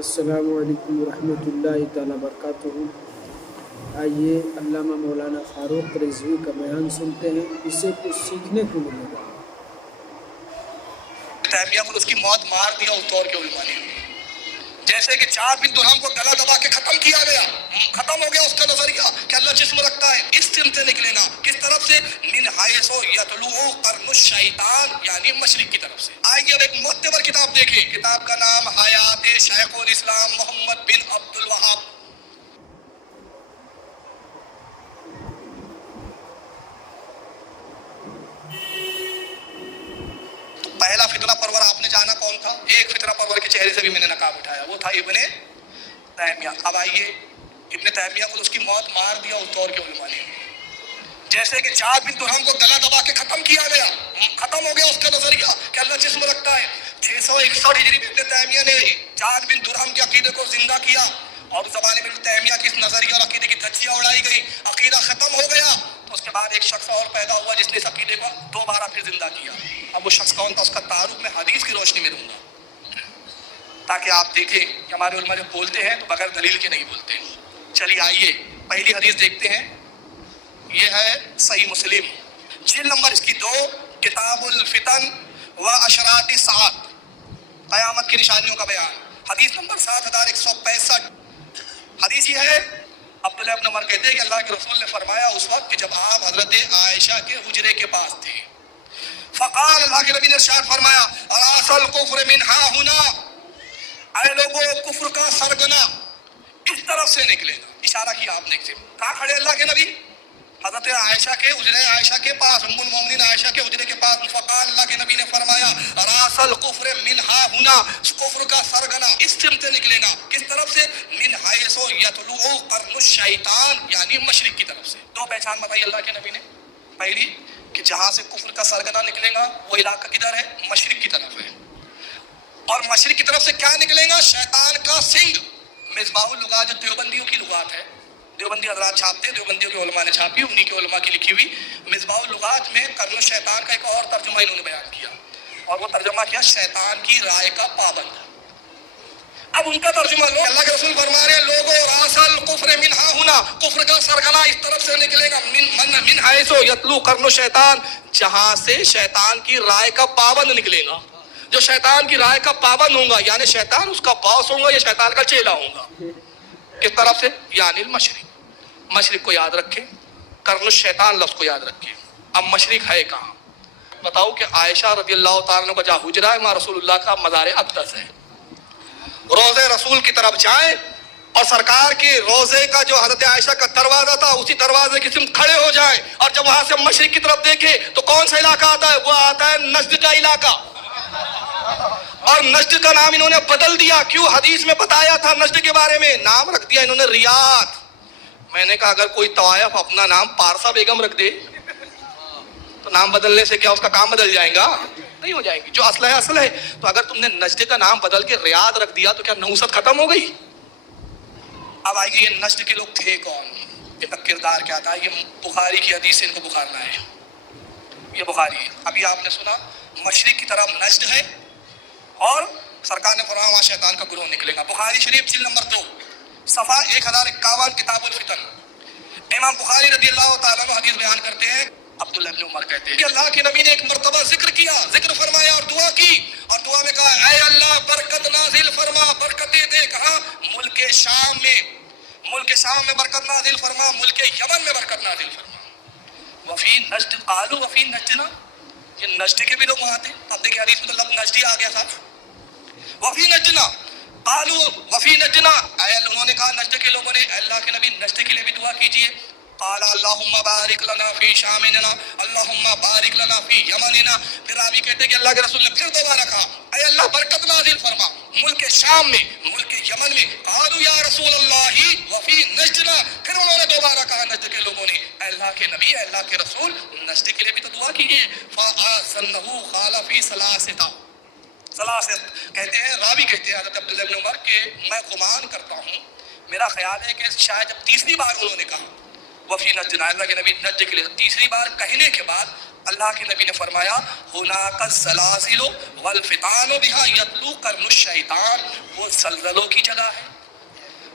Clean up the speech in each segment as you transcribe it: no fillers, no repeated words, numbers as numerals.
السلام علیکم ورحمۃ اللہ تعالیٰ وبرکاتہ۔ آئیے علامہ مولانا فاروق رضوی کا بیان سنتے ہیں، اس سے کچھ سیکھنے کو ملے گا۔ تیمیہ کو اس کی موت مار دیا اس دور کے علماء نے، جیسے کہ چار بن درہم کو گلا دبا کے ختم کیا گیا، ختم ہو گیا اس کا نظریہ کہ اللہ جسم رکھتا ہے۔ اس سمت سے نکلے نا، کس طرف سے؟ من حیث یطلع قرن الشیطان، یعنی مشرق کی طرف سے۔ آئیے اب ایک معتبر کتاب دیکھیں، کتاب کا نام حیات شیخ الاسلام محمد بن عبد الوہاب۔ پہلا فتنہ پرور آپ نے جانا کون تھا؟ ایک فتنہ پرور کے چہرے سے بھی میں نے نقاب اٹھایا، وہ تھا ابن تیمیہ۔ اب آئیے، ابن تیمیہ کو اس کی موت مار دیا اس دور کے علماء نے، جیسے کہ چار بن درہم کو گلا دبا کے ختم کیا گیا، ختم ہو گیا اس کا نظریہ کہ اللہ جسم رکھتا ہے۔ 661 ہجری میں ابن تیمیہ نے چار بن درہم کے عقیدے کو زندہ کیا، اور اس زمانے میں ابن تیمیہ کی اس نظریہ اور عقیدے کی دھجیاں اڑائی گئی، عقیدہ ختم ہو گیا۔ تو اس کے بعد ایک شخص اور پیدا ہوا جس نے اس عقیدے کو دوبارہ پھر زندہ کیا۔ اب وہ شخص کون تھا؟ اس کا تعارف میں حدیث کی روشنی میں دوں گا، تاکہ آپ دیکھیں کہ ہمارے علماء جب بولتے ہیں تو بغیر دلیل کے نہیں بولتے۔ چلیے آئیے پہلی حدیث دیکھتے ہیں، یہ ہے صحیح مسلم، جلد نمبر اس کی 2، کتاب الفتن و اشراط الساعۃ، قیامت کی نشانیوں کا بیان، حدیث نمبر 7165۔ حدیث یہ ہے، عبداللہ ابن عمر کہتے ہیں کہ اللہ کے رسول نے فرمایا اس وقت کہ جب آپ حضرت عائشہ کے حجرے کے پاس تھے، فقال، اللہ کے نبی نے ارشاد فرمایا، اراس الکفر من ہا ہنا، اے لوگوں کفر کا سرگنا اس طرف سے نکلے گا۔ اشارہ کیا آپ نے، کہاں کھڑے اللہ کے نبی؟ حضرت عائشہ کے حجرے عائشہ کے پاس، ام المومنین عائشہ کے حجرے کے پاس۔ فقال، اللہ کے نبی نے فرمایا، راس الکفر من ہا ہنا، کفر کا سرگنا اس سمت سے نکلے گا، کس طرف سے؟ من حیث یطلع قرن الشیطان، یعنی مشرق کی طرف سے۔ دو پہچان بتائی اللہ کے نبی نے، پہلی کہ جہاں سے کفر کا سرگنا نکلے گا وہ علاقہ کدھر ہے؟ مشرق کی طرف ہے، اور مشرق کی طرف سے کیا نکلے گا؟ شیطان کا سنگ۔ مصباح اللغات جو دیوبندیوں کی لغات ہے، دیوبندی حضرات چھاپتے ہیں، دیوبندیوں کے علماء نے چھاپی، انہی کے علماء کی لکھی ہوئی مصباح اللغات میں قرن الشیطان کا ایک اور ترجمہ انہوں نے بیان کیا، اور وہ ترجمہ کیا؟ شیطان کی رائے کا پابند۔ اب ان کا ترجمہ لو، اللہ کے رسول فرما رہے ہیں، لوگوں راس الکفر من ہا ہنا، کفر کا سرغنا اس طرف سے نکلے گا، من حیث یطلع قرن الشیطان، جہاں سے شیطان کی رائے کا پابند نکلے گا۔ جو شیطان کی رائے کا پابند ہوگا، یعنی شیطان اس کا باس ہوگا یا شیطان کا چیلا ہوگا، کس طرف سے؟ یعنی المشرق۔ مشرق کو یاد رکھیں، قرن الشیطان لفظ کو یاد رکھیں۔ اب مشرق ہے کہاں؟ بتاؤ کہ عائشہ رضی اللہ تعالیٰ عنہ کا جہاں حجرہ ہے وہاں رسول اللہ کا مزار اقدس ہے۔ روضے رسول کی طرف جائیں اور سرکار کے روضے کا جو حضرت عائشہ کا دروازہ تھا اسی دروازے کی سمت کھڑے ہو جائیں، اور جب وہاں سے مشرق کی طرف دیکھیں تو کون سا علاقہ آتا ہے؟ وہ آتا ہے نجد کا علاقہ، اور نجد کا نام انہوں نے بدل دیا۔ کیوں؟ حدیث میں بتایا تھا نجد کے بارے میں، نام رکھ دیا انہوں نے ریاض۔ میں نے کہا اگر کوئی طوائف اپنا نام پارسا بیگم رکھ دے تو نام بدلنے سے کیا اس کا کام بدل جائے گا؟ نہیں ہو جائے گی، جو اصل ہے اصل ہے۔ تو اگر تم نے نجد کا نام بدل کے ریاض رکھ دیا تو کیا نحوست ختم ہو گئی؟ اب آئیے، یہ نجد کے لوگ تھے کون، ان کا کردار کیا تھا؟ یہ بخاری کی حدیث سے ان کو بخارنا ہے، یہ بخاری ہے۔ ابھی آپ نے سنا مشرق کی طرف نجد ہے، اور سرکار نے فرمایا وہاں شیطان کا گروہ نکلے گا۔ بخاری شریف جلد نمبر 2، صفحہ 1051، کتاب الفتن، امام بخاری رضی اللہ تعالیٰ عنہ حدیث بیان کرتے ہیں، عبداللہ ابن عمر کہتے ہیں کہ اللہ کے نبی نے ایک مرتبہ ذکر کیا، ذکر فرمایا اور دعا کی، اور دعا میں کہا اے اللہ برکت نازل فرما، برکتیں دے۔ کہاں؟ ملک شام میں، ملک شام میں برکت نازل فرما، ملک یمن میں برکت نازل فرما۔ وفی نجد قالوا وفی نجدنا، یہ نجد کے بھی لوگ وہاں تھے۔ اب دیکھیں حدیث میں تو لفظ نجدی آ گیا تھا، وفی نجدنا قالوا وفی نجدنا، انہوں نے کہا نجد کے لوگوں نے، اللہ کے نبی نجد کے لیے بھی دعا کیجئے۔ قال اللہم بارک لنا فی شامنا، اللہم بارک لنا فی یمننا۔ پھر راوی کہتے ہیں کہ اللہ کے رسول نے پھر دوبارہ کہا اے اللہ برکت نازل فرما ملک شام میں، ملک یمن میں۔ قالوا یا رسول اللہ وفی نجدنا، پھر انہوں نے دوبارہ کہا نجد کے لوگوں نے، اے اللہ کے نبی، اے اللہ کے رسول، نجد کے لیے بھی تو دعا کیجئے۔ فآذنہ قال فی ثلاثہ، کہتے ہیں، راوی کہتے ہیں حضرت عبداللہ بن عمر کہ میں گمان کرتا ہوں، میرا خیال ہے کہ شاید جب تیسری بار انہوں نے کہا وفی نجدنا، اللہ کے نبی نجد کے لیے، تیسری بار کہنے کے بعد اللہ کے نبی نے فرمایا ہناک الزلازل والفتان بہا یتلو قرن الشیطان، وہ زلزلوں کی جگہ ہے،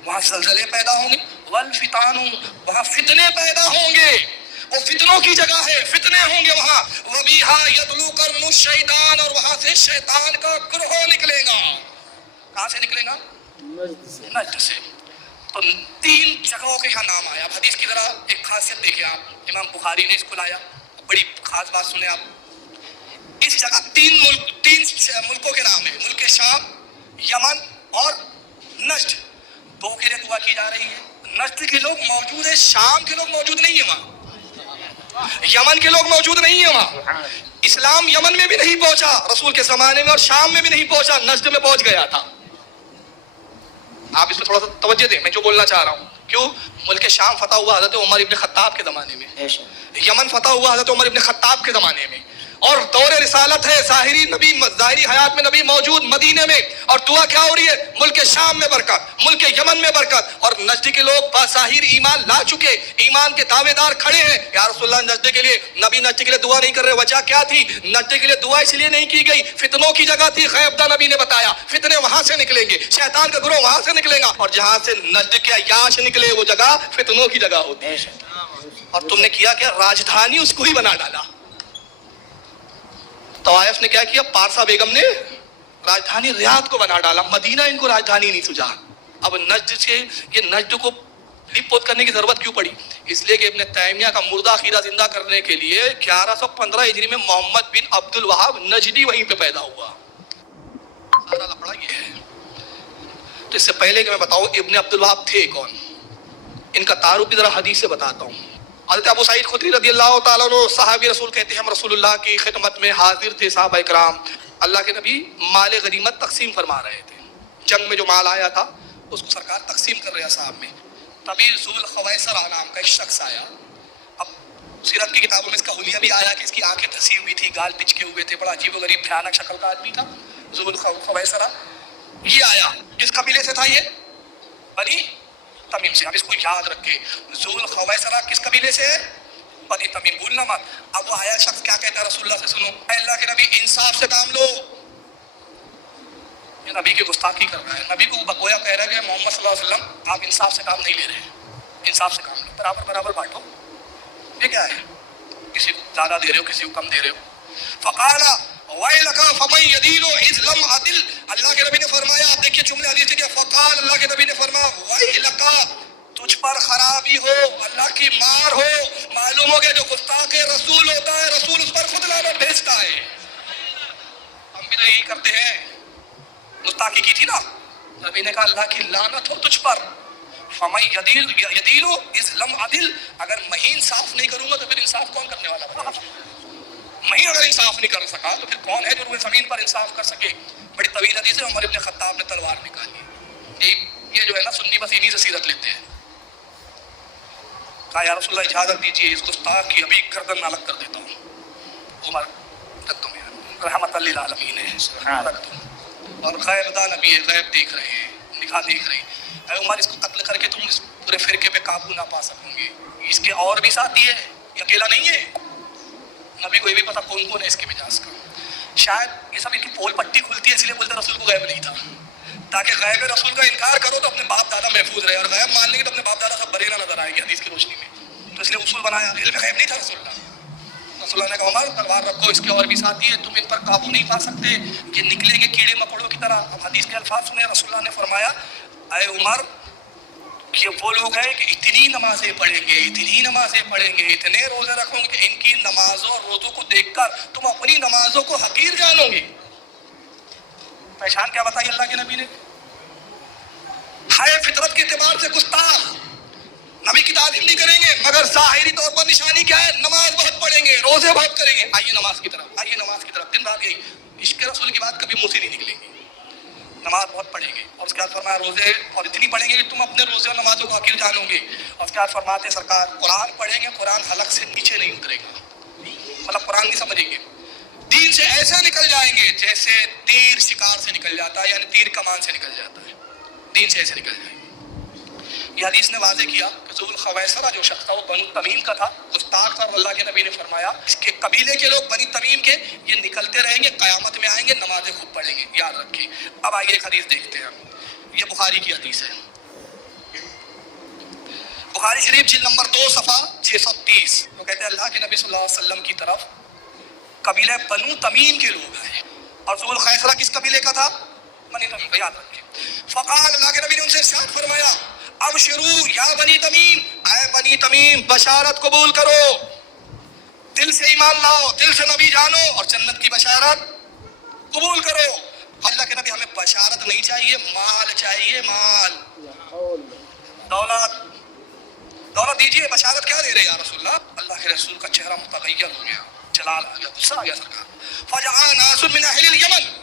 وہاں زلزلے پیدا ہوں گے، والفتان، وہاں فتنے پیدا ہوں گے، وہ فتنوں کی جگہ ہے، فتنے ہوں گے وہاں، وبہا یتلو قرن الشیطان، اور وہاں سے شیطان کا گروہ نکلے گا۔ کہاں سے نکلے گا؟ نجد سے۔ تو 3 جگہوں کے یہاں نام آیا۔ اب حدیث کی ذرا ایک خاصیت دیکھیں آپ، امام بخاری نے اس کو لایا، بڑی خاص بات سنیں آپ، اس جگہ 3 ملکوں کے نام ہیں، ملک شام، یمن اور نجد۔ 2 کے لیے دعا کی جا رہی ہے، نجد کے لوگ موجود ہیں، شام کے لوگ موجود نہیں ہیں وہاں، یمن کے لوگ موجود نہیں ہیں وہاں۔ اسلام یمن میں بھی نہیں پہنچا رسول کے زمانے میں، اور شام میں بھی نہیں پہنچا، نجد میں پہنچ گیا تھا۔ آپ اس پہ تھوڑا سا توجہ دیں، میں جو بولنا چاہ رہا ہوں۔ کیوں؟ ملک شام فتح ہوا حضرت عمر ابن خطاب کے زمانے میں، یمن فتح ہوا حضرت عمر ابن خطاب کے زمانے میں، اور دور رسالت ہے، ظاہری حیات میں نبی موجود مدینے میں، اور دعا کیا ہو رہی ہے؟ ملک شام میں برکت، ملک یمن میں برکت، اور نجد کے لوگ باظاہر ایمان لا چکے، ایمان کے دعوے دار کھڑے ہیں۔ یا رسول اللہ، نجد کے لیے نبی نجد کے لیے دعا نہیں کر رہے، وجہ کیا تھی؟ نجد کے لیے دعا اس لیے نہیں کی گئی، فتنوں کی جگہ تھی، غیبدہ نبی نے بتایا، فتنے وہاں سے نکلیں گے، شیطان کا گروہ وہاں سے نکلے گا، اور جہاں سے نجد کے عیاش نکلے وہ جگہ فتنوں کی جگہ ہوتی ہے۔ اور تم نے کیا کیا؟ راجدھانی اس کو ہی بنا ڈالا۔ طوائف نے کیا کیا؟ پارسا بیگم نے راجدھانی ریاض کو بنا ڈالا، مدینہ ان کو راجدھانی نہیں سجا۔ اب نجد سے یہ نجد کو لپ پوت کرنے کی ضرورت کیوں پڑی؟ اس لیے کہ ابن تیمیہ کا مردہ عقیدہ زندہ کرنے کے لیے 1115 ہجری میں محمد بن عبد الوہاب نجدی وہیں پہ پیدا ہوا۔ سارا لفڑا یہ ہے۔ تو اس سے پہلے کہ میں بتاؤں ابن عبد الوہاب تھے کون، ان کا تعارف بھی ذرا حدیث سے بتاتا ہوں۔ حضرت ابو سعید خدری رضی اللہ تعالیٰ عنہ صحابی رسول کہتے ہیں، ہم رسول اللہ کی خدمت میں حاضر تھے صحابہ کرام، اللہ کے نبی مال غنیمت تقسیم فرما رہے تھے، جنگ میں جو مال آیا تھا اس کو سرکار تقسیم کر رہے صاحب میں۔ تبھی ذوالخویسر نام کا ایک شخص آیا۔ اب سیرت کی کتابوں میں اس کا حلیہ بھی آیا کہ اس کی آنکھیں دھسی ہوئی تھی، گال پچکے ہوئے تھے، بڑا عجیب و غریب بھیانک شکل کا آدمی تھا ذوالخویسر۔ یہ آیا، کس قبیلے سے تھا؟ یہ بنی تمیم سے۔ اب اس کو یاد رکھے، ذوالخویسر کس قبیلے سے ہے؟ بنی تمیم، بھولنا مت۔ اب وہ آیا شخص کیا کہتا ہے رسول اللہ سے، سنو اے اللہ کے نبی انصاف سے کام لو۔ یہ نبی کی گستاخی کر رہا ہے، نبی کو بگویا کہہ رہا ہے کہ محمد صلی اللہ علیہ وسلم آپ انصاف سے کام نہیں لے رہے، انصاف سے کام لو، برابر برابر بانٹو۔ یہ کیا ہے؟ کسی کو زیادہ دے رہے ہو، کسی کو کم دے رہے ہو۔ فقال ویلک فمن یدین اذ لم عدل، اللہ کے نبی نے فرمایا، آپ دیکھیے جملے حدیث کے، فقال اللہ کے نبی نے فرمایا ویلک، تجھ پر خرابی ہو، اللہ کی مار ہو۔ معلوم ہو گیا جو گستاخ رسول ہوتا ہے رسول اس پر خود لعنت بھیجتا ہے۔ ہم بھی تو یہی کرتے ہیں، گستاخی کی تھی نا، نبی نے کہا اللہ کی لعنت ہو تجھ پر۔ فمن یدین اذ لم عدل، اگر میں ہی انصاف نہیں کروں گا تو پھر انصاف کون کرنے والا ہے؟ میں اگر انصاف نہیں کر سکا تو پھر کون ہے جو روئے زمین پر انصاف کر سکے؟ بڑی طویل حدیث ہے، عمر ابن خطاب نے تلوار نکالی۔ یہ جو ہے نا سنی بس انہی سے سیرت لیتے ہیں۔ کہا یا رسول اللہ اجازت دیجیے اس گستاخ کی ابھی گردن نہ الگ کر دیتا ہوں۔ عمر رکھ دو، رحمت للعالمین ہے، رکھ دو، اور غیب دان نبی ہے، غیب دیکھ رہے ہیں، نگاہ دیکھ رہے ہیں۔ اے عمر اس کو قتل کر کے تم اس پورے فرقے پہ قابو نہ پا سکوں گے، اس کے اور بھی ساتھی ہے، یہ اکیلا نہیں ہے۔ نبی کو یہ بھی پتا کون کون ہے اس کے مجاز کا۔ شاید یہ سب ان کی پول پٹی کھلتی ہے اس لیے بولتے رسول کو غیب نہیں تھا، تاکہ غیب رسول کا انکار کرو تو اپنے باپ دادا محفوظ رہے، اور غیب مان لیں گے تو اپنے باپ دادا سب بری نہ نظر آئے گی حدیث کی روشنی میں۔ تو اس لیے اصول بنایا، علم غیب نہیں تھا رسول اللہ۔ رسول اللہ نے کہا عمر تلوار رکھو، اس کے اور بھی ساتھی ہیں، تم ان پر قابو نہیں پا سکتے، یہ نکلیں گے کیڑے مکوڑوں کی طرح۔ اب حدیث کے الفاظ سنے، رسول اللہ نے فرمایا اے عمر کہ وہ لوگ ہیں کہ اتنی نمازیں پڑھیں گے، اتنی نمازیں پڑھیں گے، اتنے روزے رکھوں گے کہ ان کی نمازوں اور روزوں کو دیکھ کر تم اپنی نمازوں کو حقیر جانو گے۔ پہچان کیا بتائی اللہ کے نبی نے؟ ہے فطرت کے اعتبار سے گستاخ، نبی کی تعظیم نہیں کریں گے، مگر ظاہری طور پر نشانی کیا ہے؟ نماز بہت پڑھیں گے، روزے بہت کریں گے۔ آئیے نماز کی طرف، آئیے نماز کی طرف، دن رات یہی عشق رسول کی بات کبھی منہ سے نہیں نکلیں گی۔ نماز بہت پڑھیں گے، اور اس کے بعد فرمایا روزے اور اتنی پڑھیں گے کہ تم اپنے روزے اور نمازوں کو حقیر جانو گے۔ اور اس کے بعد فرماتے سرکار قرآن پڑھیں گے، قرآن حلق سے نیچے نہیں اترے گا، مطلب قرآن نہیں سمجھیں گے، دین سے ایسے نکل جائیں گے جیسے تیر شکار سے نکل جاتا ہے، یعنی تیر کمان سے نکل جاتا ہے، دین سے ایسے نکل جائیں گے۔ یہ حدیث نے واضح کیا کہ ذو الخویصرہ جو شخص تھا وہ بنو تمیم کا تھا، گستاخ تھا، اور اللہ کے نبی نے فرمایا اس کے قبیلے کے لوگ بنی تمیم کے یہ نکلتے رہیں گے، قیامت میں آئیں گے، نمازیں خوب پڑھیں گے، یاد رکھیں۔ اب آئیے ایک حدیث دیکھتے ہیں، یہ بخاری کی حدیث ہے، بخاری شریف جلد نمبر 2 صفحہ 630۔ وہ کہتے ہیں اللہ کے نبی صلی اللہ علیہ وسلم کی طرف قبیلہ بنو تمیم کے لوگ آئے، اور ذو الخیصرہ کس قبیلے کا تھا؟ بنی تمیم کا، یاد رکھیں۔ فقال، اللہ کے نبی نے ان سے ارشاد فرمایا ابشروا یا بنی تمیم، اے بنی تمیم بشارت قبول کرو، دل سے ایمان لاؤ، دل سے نبی جانو، اور جنت کی بشارت قبول کرو۔ اللہ کے نبی ہمیں بشارت نہیں چاہیے، مال چاہیے، مال، دولت، دولت دیجیے، بشارت کیا دے رہے یا رسول اللہ؟ اللہ کے رسول کا چہرہ متغیر ہو گیا، جلال آ گیا، غصہ آ گیا سرکار۔ فجاء ناس من اہل الیمن،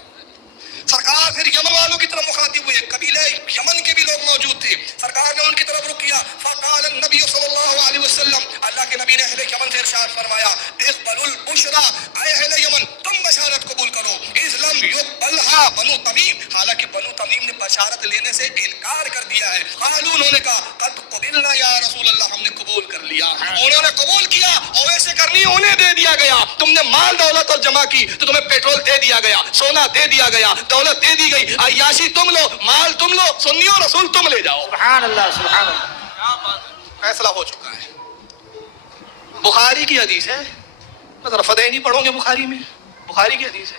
سرکار پھر یمن والوں کی طرف مخاطب ہوئے، قبیلہ یمن کے بھی لوگ موجود تھے، سرکار نے ان کی طرف رخ کیا۔ فقال النبی صلی اللہ علیہ وسلم، اللہ کے نبی نے اہل یمن سے ارشاد فرمایا اقبلوا البشرا، اے اہل یمن تم بشارت قبول کرو، اذ لم یقبلھا بنو تمیم، حالانکہ بنو تمیم نے بشارت لینے سے انکار کر دیا ہے۔ قالوا، انہوں نے کہا قد قبلنا یا رسول اللہ، ہم نے قبول کر لیا، انہوں نے قبول کیا، اور ویسے کرنی انہیں دے دیا گیا، تم نے مال دولت اور جمع کی تو تمہیں پیٹرول دے دیا گیا، سونا دے دیا گیا، دولت دے دی گئی، عیاشی تم لو، مال تم لو، سنیوں رسول تم لے جاؤ۔ سبحان اللہ، سبحان اللہ، فیصلہ ہو چکا ہے۔ بخاری کی حدیث ہے، ذرا فتح نہیں پڑھو گے بخاری میں، بخاری کی حدیث ہے،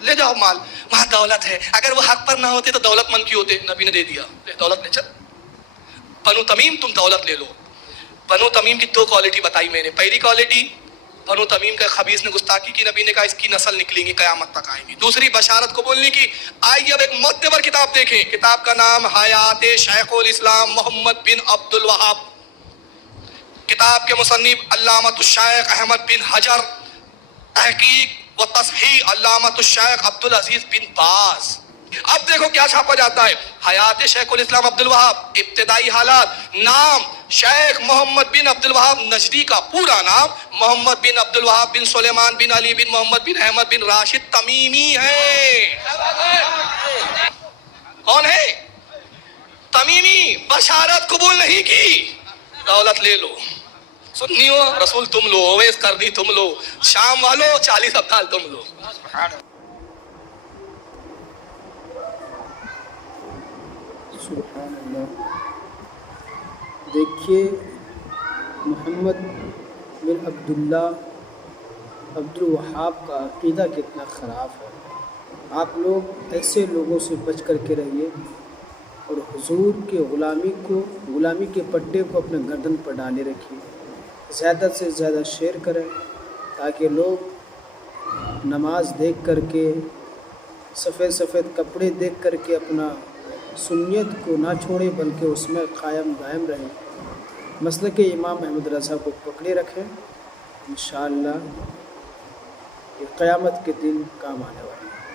لے جاؤ مال، وہاں دولت ہے، اگر وہ حق پر نہ ہوتے تو دولت مند کی ہوتے، نبی نے دے دیا، لے دولت لے چل۔ بنو تمیم تم دولت لے لو۔ بنو تمیم کی 2 کوالٹی بتائی میں نے، پہلی کوالٹی بنو تمیم کا خبیث نے گستاخی کی، نبی نے کہا اس کی نسل نکلیں گی، قیامت تک آئیں گی۔ دوسری بشارت کو بولنے کی۔ آئیے اب ایک معتبر کتاب دیکھیں، کتاب کا نام حیات شیخ الاسلام محمد بن عبد الوہاب، کتاب کے مصنف علامۃ الشیخ احمد بن حجر، تحقیق و تصحیح علامۃ الشیخ عبدالعزیز بن باز۔ اب دیکھو کیا چھاپا جاتا ہے، حیات شیخ الاسلام عبد الوہاب، ابتدائی حالات، نام شیخ محمد بن عبد الوہاب نجدی کا پورا نام محمد بن عبد الوہاب بن سلیمان بن علی بن محمد بن احمد بن راشد تمیمی ہے۔ کون ہے؟ تمیمی۔ بشارت قبول نہیں کی، دولت لے لو، سنیو رسول تم لو، اویس قرنی تم لو، شام والو 40 ابدال تم لو۔ سبحان اللہ۔ دیکھیے محمد بن عبداللہ عبد الوہاب کا عقیدہ کتنا خراب ہے۔ آپ لوگ ایسے لوگوں سے بچ کر کے رہیے، اور حضور کے غلامی کے پٹے کو اپنے گردن پر ڈالے رکھیے، زیادہ سے زیادہ شیئر کریں تاکہ لوگ نماز دیکھ کر کے، سفید سفید کپڑے دیکھ کر کے اپنا سنیت کو نہ چھوڑیں، بلکہ اس میں قائم دائم رہیں، مسلک امام احمد رضا کو پکڑے رکھیں، انشاءاللہ یہ قیامت کے دن کام آنے والا ہے۔